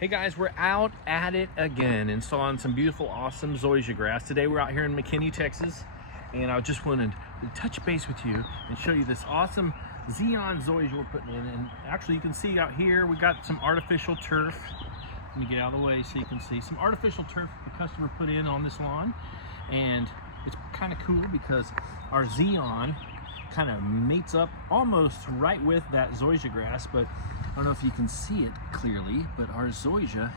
Hey guys, we're out at it again, installing some beautiful, awesome zoysia grass. Today we're out here in McKinney, Texas, and I just wanted to touch base with you and show you this awesome Xeon zoysia we're putting in. And actually you can see out here, we got some artificial turf. Let me get out of the way so you can see some artificial turf the customer put in on this lawn. And it's kind of cool because our Xeon kind of mates up almost right with that zoysia grass, but I don't know if you can see it clearly, but our zoysia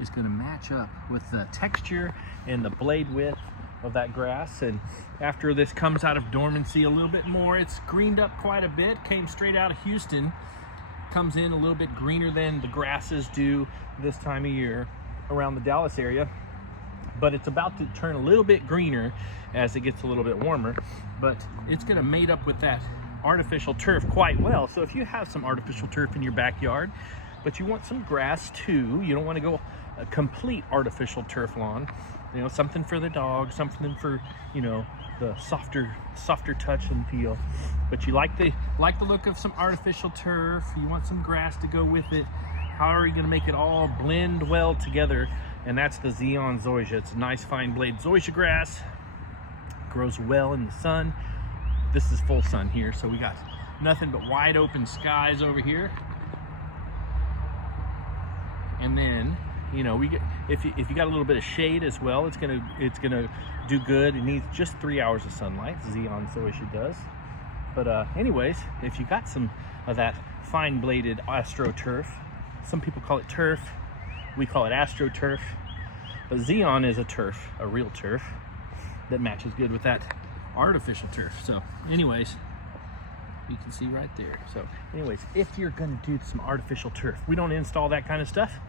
is going to match up with the texture and the blade width of that grass. And after this comes out of dormancy a little bit more, it's greened up quite a bit, came straight out of Houston, comes in a little bit greener than the grasses do this time of year around the Dallas area. But it's about to turn a little bit greener as it gets a little bit warmer, but it's going to mate up with that artificial turf quite well. So if you have some artificial turf in your backyard, but you want some grass too, you don't want to go a complete artificial turf lawn, you know, something for the dog, something for, you know, the softer touch and feel, but you like the look of some artificial turf, you want some grass to go with it. How are you going to make it all blend well together? And that's the Xeon zoysia. It's a nice fine blade zoysia grass, grows well in the sun. This is full sun here, so we got nothing but wide open skies over here. And then, you know, we get if you got a little bit of shade as well, it's gonna do good. It needs just 3 hours of sunlight. Xeon zoysia does. But anyways, if you got some of that fine bladed astroturf, some people call it turf, we call it astroturf, but Xeon is a turf, a real turf that matches good with that artificial turf. So anyways, you can see right there. So anyways, if you're going to do some artificial turf, we don't install that kind of stuff,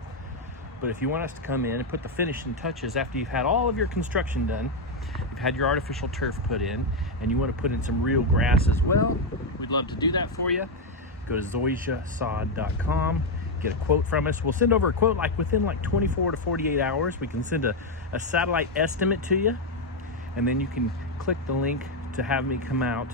but if you want us to come in and put the finishing touches after you've had all of your construction done, you've had your artificial turf put in, and you want to put in some real grass as well, we'd love to do that for you. Go to zoysiasod.com, get a quote from us. We'll send over a quote within 24 to 48 hours. We can send a satellite estimate to you, and then you can click the link to have me come out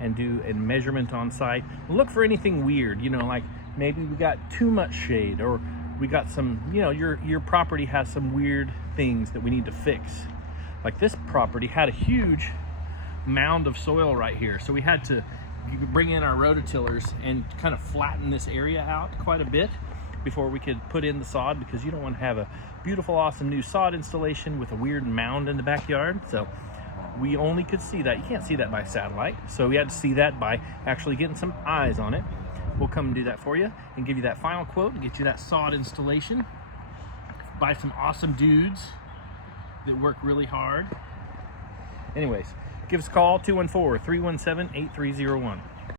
and do a measurement on site. Look for anything weird, you know, like maybe we got too much shade, or we got some, you know, your property has some weird things that we need to fix. Like this property had a huge mound of soil right here, so we had to bring in our rototillers and kind of flatten this area out quite a bit before we could put in the sod, because you don't want to have a beautiful, awesome new sod installation with a weird mound in the backyard. So we only could see that. You can't see that by satellite, so we had to see that by actually getting some eyes on it. We'll come and do that for you and give you that final quote and get you that sod installation by some awesome dudes that work really hard. Anyways, give us a call, 214-317-8301.